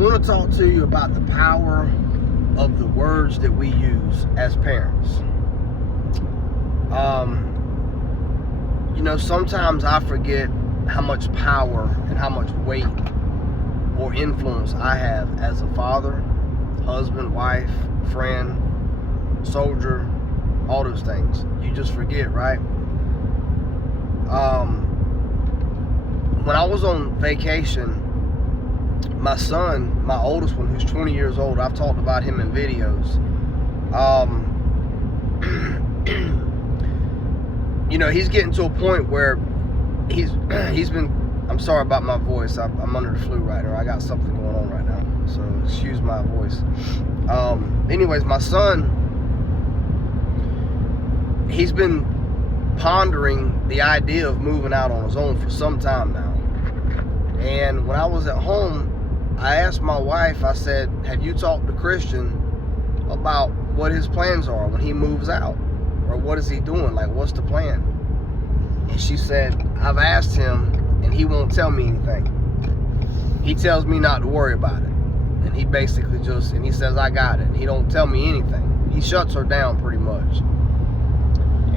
want to talk to you about the power of the words that we use as parents. Sometimes I forget how much power and how much weight or influence I have as a father, husband, wife, friend, soldier, all those things. You just forget, right? When I was on vacation, my son, my oldest one, who's 20 years old, I've talked about him in videos. He's getting to a point where he's been, I'm sorry about my voice, I'm under the flu right now. I got something going on right now, so excuse my voice. Anyways, my son, he's been pondering the idea of moving out on his own for some time now. And when I was at home, I asked my wife, I said, have you talked to Christian about what his plans are when he moves out? Or what is he doing? Like, what's the plan? And she said, I've asked him and he won't tell me anything. He tells me not to worry about it. And he basically and he says, I got it. And he don't tell me anything. He shuts her down pretty much.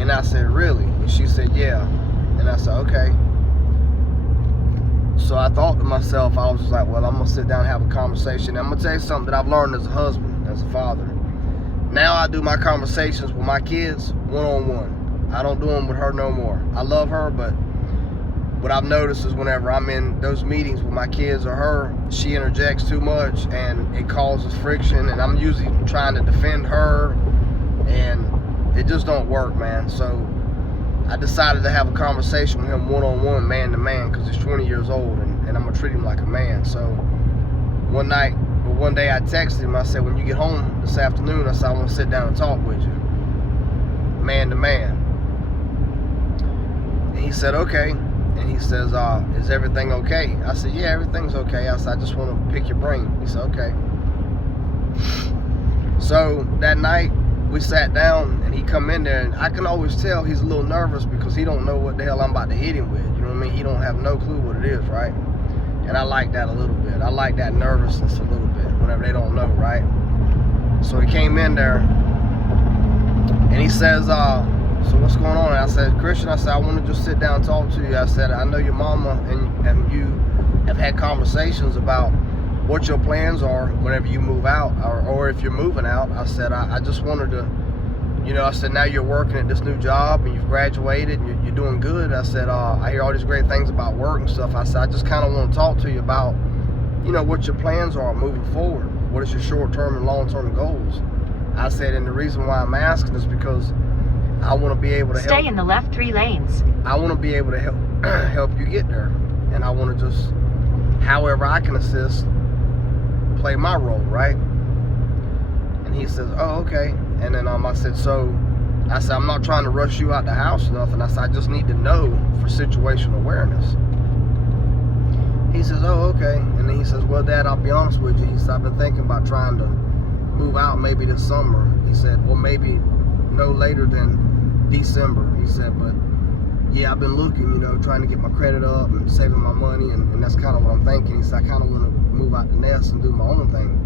And I said, really? And she said, yeah. And I said, okay. So I thought to myself, I was just like, well, I'm going to sit down and have a conversation. I'm going to tell you something that I've learned as a husband, as a father. Now I do my conversations with my kids one-on-one. I don't do them with her no more. I love her, but what I've noticed is whenever I'm in those meetings with my kids or her, she interjects too much and it causes friction, and I'm usually trying to defend her, and it just don't work, man. So I decided to have a conversation with him one-on-one, man-to-man, because he's 20 years old, and I'm going to treat him like a man. So one day I texted him, I said, when you get home this afternoon, I said, I want to sit down and talk with you, man-to-man. And he said, okay. And he says, is everything okay? I said, yeah, everything's okay. I said, I just want to pick your brain. He said, okay. So that night, we sat down and he come in there, and I can always tell he's a little nervous because he don't know what the hell I'm about to hit him with. You know what I mean? He don't have no clue what it is, right? And I like that a little bit. I like that nervousness a little bit whenever they don't know, right? So he came in there and he says, so what's going on? And I said, Christian, I said, I want to just sit down and talk to you. I said, I know your mama and you have had conversations about what your plans are whenever you move out, or if you're moving out. I said, I just wanted to, I said, now you're working at this new job and you've graduated and you're doing good. I said, I hear all these great things about work and stuff. I said, I just kind of want to talk to you about, what your plans are moving forward. What is your short-term and long-term goals? I said, and the reason why I'm asking is because I want to be able to help. Stay in the left 3 lanes. I want to be able to help you get there. And I want to just, however I can assist, play my role, right? And he says, oh, okay. And then I said, I'm not trying to rush you out the house or nothing. I said, I just need to know for situational awareness. He says, oh, okay. And then he says, well, Dad, I'll be honest with you. He said, I've been thinking about trying to move out maybe this summer. He said, well, maybe no later than December. He said, but yeah, I've been looking, trying to get my credit up and saving my money, and that's kind of what I'm thinking. He said, I kind of want to move out the nest and do my own thing.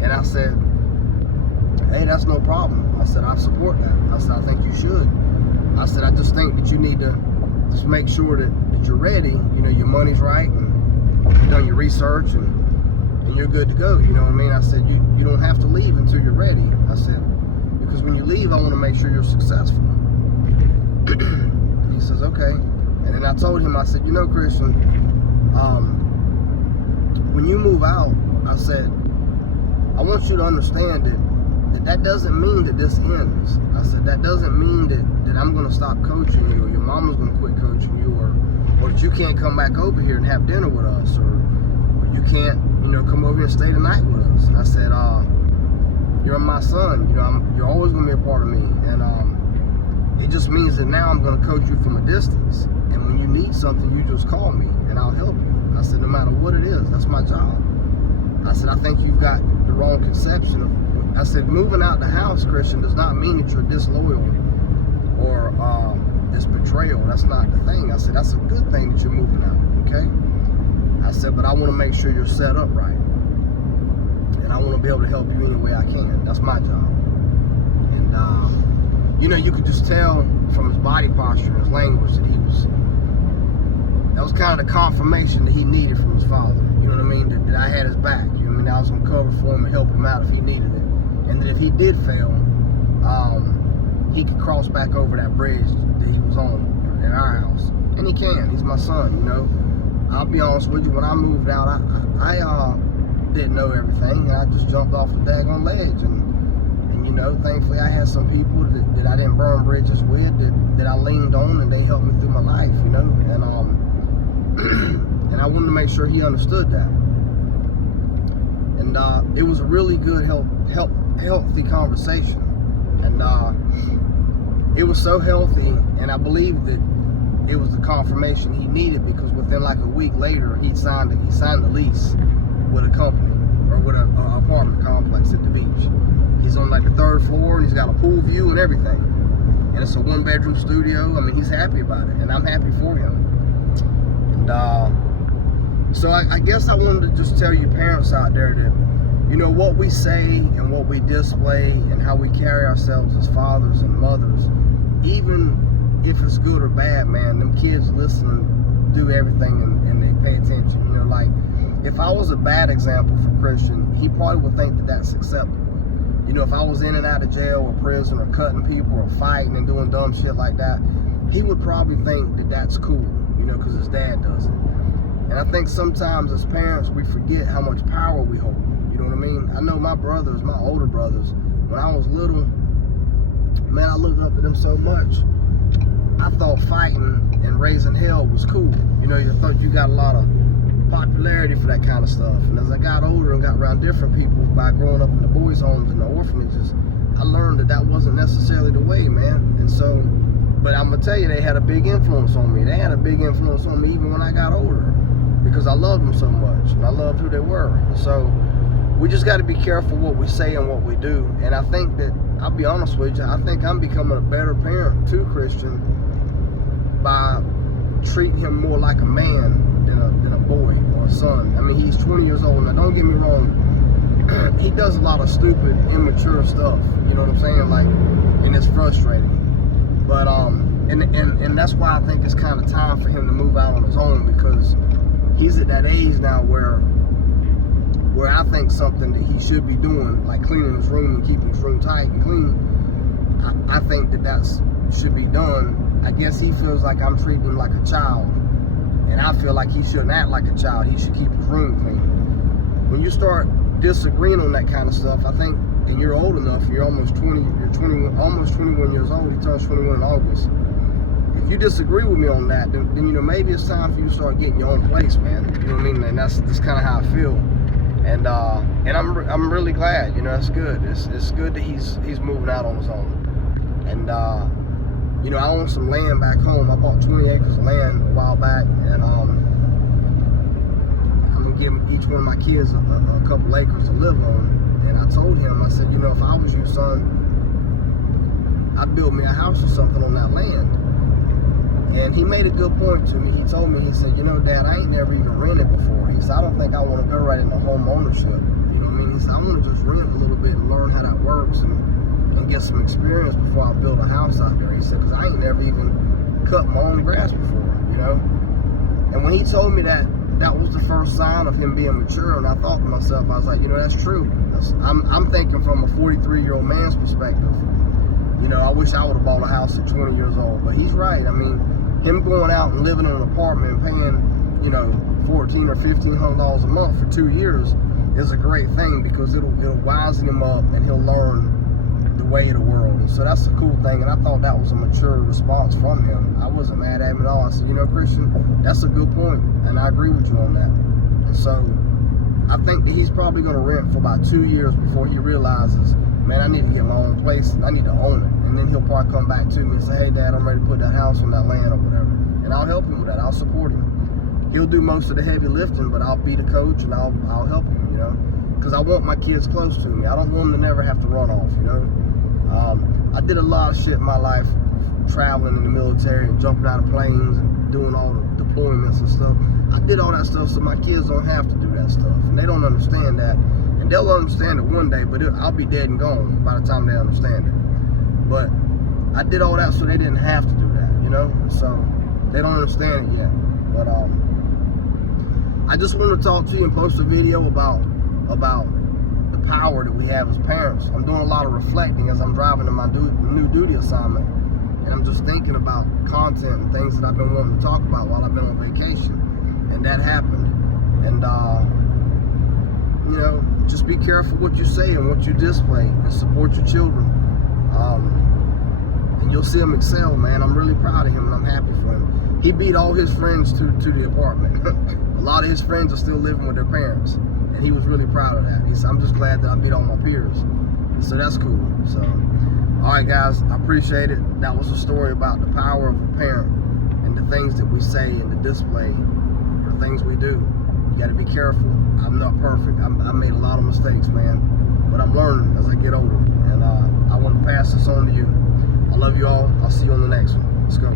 And I said, hey, that's no problem. I said, I support that. I said, I think you should. I said, I just think that you need to just make sure that you're ready, your money's right, and you've done your research, and you're good to go, you know what I mean? I said, you don't have to leave until you're ready. I said, because when you leave, I want to make sure you're successful. And he says, okay. And then I told him, I said, Christian, when you move out, I said, I want you to understand that doesn't mean that this ends. I said, that doesn't mean that I'm going to stop coaching you, or your mama's going to quit coaching you, or that you can't come back over here and have dinner with us, or you can't, come over here and stay the night with us. I said, you're my son, you're always going to be a part of me, and it just means that now I'm going to coach you from a distance, and when you need something, you just call me, and I'll help you. I said, no matter what it is, that's my job. I said, I think you've got the wrong conception of, I said, moving out the house, Christian, does not mean that you're disloyal or this betrayal. That's not the thing. I said, that's a good thing that you're moving out, okay? I said, but I want to make sure you're set up right. And I want to be able to help you any way I can. That's my job. And, you know, you could just tell from his body posture and his language that that was kind of the confirmation that he needed from his father. You know what I mean? That I had his back. You know what I mean? I was going to cover for him and help him out if he needed it. And that if he did fail, he could cross back over that bridge that he was on at our house. And he can. He's my son, you know. I'll be honest with you, when I moved out, I didn't know everything. I just jumped off the daggone ledge. And you know, thankfully I had some people that I didn't burn bridges with, that I leaned on, and they helped me through my life, you know. And and I wanted to make sure he understood that. And it was a really good, healthy conversation. And it was so healthy, and I believe that it was the confirmation he needed, because within like a week later, he signed a lease with a company, or with an apartment complex at the beach. He's on like the 3rd floor, and he's got a pool view and everything. And it's a 1-bedroom studio. I mean, he's happy about it, and I'm happy for him. And so I guess I wanted to just tell you parents out there that, you know, what we say and what we display and how we carry ourselves as fathers and mothers, even if it's good or bad, man, them kids listen and do everything, and they pay attention. You know, like, if I was a bad example for Christian, he probably would think that that's acceptable. You know, if I was in and out of jail or prison or cutting people or fighting and doing dumb shit like that, he would probably think that that's cool, you know, because his dad does it. And I think sometimes as parents, we forget how much power we hold. You know what I mean? I know my brothers, my older brothers, when I was little, man, I looked up to them so much. I thought fighting and raising hell was cool. You know, you thought you got a lot of popularity for that kind of stuff. And as I got older and got around different people by growing up in the boys' homes and the orphanages, I learned that wasn't necessarily the way, man. And so, but I'm gonna tell you, they had a big influence on me. They had a big influence on me even when I got older, because I loved them so much and I loved who they were. And so we just got to be careful what we say and what we do. And I think that, I'll be honest with you, I think I'm becoming a better parent to Christian by treating him more like a man than a boy or a son. I mean, he's 20 years old. Now, don't get me wrong, he does a lot of stupid, immature stuff. You know what I'm saying? Like, and it's frustrating. But and that's why I think it's kind of time for him to move out on his own, because he's at that age now where I think something that he should be doing, like cleaning his room and keeping his room tight and clean, I think that should be done. I guess he feels like I'm treating him like a child, and I feel like he shouldn't act like a child. He should keep his room clean. When you start disagreeing on that kind of stuff, I think, and you're old enough, you're almost 21 years old. He turns 21 in August. If you disagree with me on that, then you know, maybe it's time for you to start getting your own place, man. You know what I mean? And that's kind of how I feel. And I'm really glad. You know, that's good. It's good that he's moving out on his own. And you know, I own some land back home. I bought 20 acres of land a while back, and I'm gonna give each one of my kids a couple acres to live on. And I told him, I said, you know, if I was you, son, I'd build me a house or something on that land. And he made a good point to me. He told me, he said, you know, Dad, I ain't never even rented before. He said, I don't think I want to go right into home ownership. You know what I mean? He said, I want to just rent a little bit and learn how that works and get some experience before I build a house out there. He said, because I ain't never even cut my own grass before, you know? And when he told me that, that was the first sign of him being mature. And I thought to myself, I was like, you know, that's true. I'm thinking from a 43-year-old man's perspective. You know, I wish I would have bought a house at 20 years old. But he's right. I mean, him going out and living in an apartment and paying, you know, $1,400 or $1,500 a month for 2 years is a great thing, because it'll wisen him up and he'll learn the way of the world. And so that's a cool thing. And I thought that was a mature response from him. I wasn't mad at him at all. I said, you know, Christian, that's a good point, and I agree with you on that. And so I think that he's probably going to rent for about 2 years before he realizes, man, I need to get my own place and I need to own it. And then he'll probably come back to me and say, hey, Dad, I'm ready to put that house on that land or whatever. And I'll help him with that. I'll support him. He'll do most of the heavy lifting, but I'll be the coach and I'll help him, you know, because I want my kids close to me. I don't want them to never have to run off, you know. I did a lot of shit in my life, traveling in the military and jumping out of planes and doing all the deployments and stuff. I did all that stuff so my kids don't have to do that stuff, and they don't understand that, and they'll understand it one day, but I'll be dead and gone by the time they understand it. But I did all that so they didn't have to do that, you know. So they don't understand it yet. But I just want to talk to you and post a video about the power that we have as parents. I'm doing a lot of reflecting as I'm driving to my new duty assignment, and I'm just thinking about content and things that I've been wanting to talk about while I've been on vacation, and that happened. And you know, just be careful what you say and what you display, and support your children. And you'll see him excel, man. I'm really proud of him, and I'm happy for him. He beat all his friends to the apartment. A lot of his friends are still living with their parents, and he was really proud of that. He said, I'm just glad that I beat all my peers. So that's cool. So, all right, guys, I appreciate it. That was a story about the power of a parent and the things that we say and the display, the things we do. You got to be careful. I'm not perfect. I made a lot of mistakes, man, but I'm learning as I get older, and I want to pass this on to you. I love you all. I'll see you on the next one. Let's go.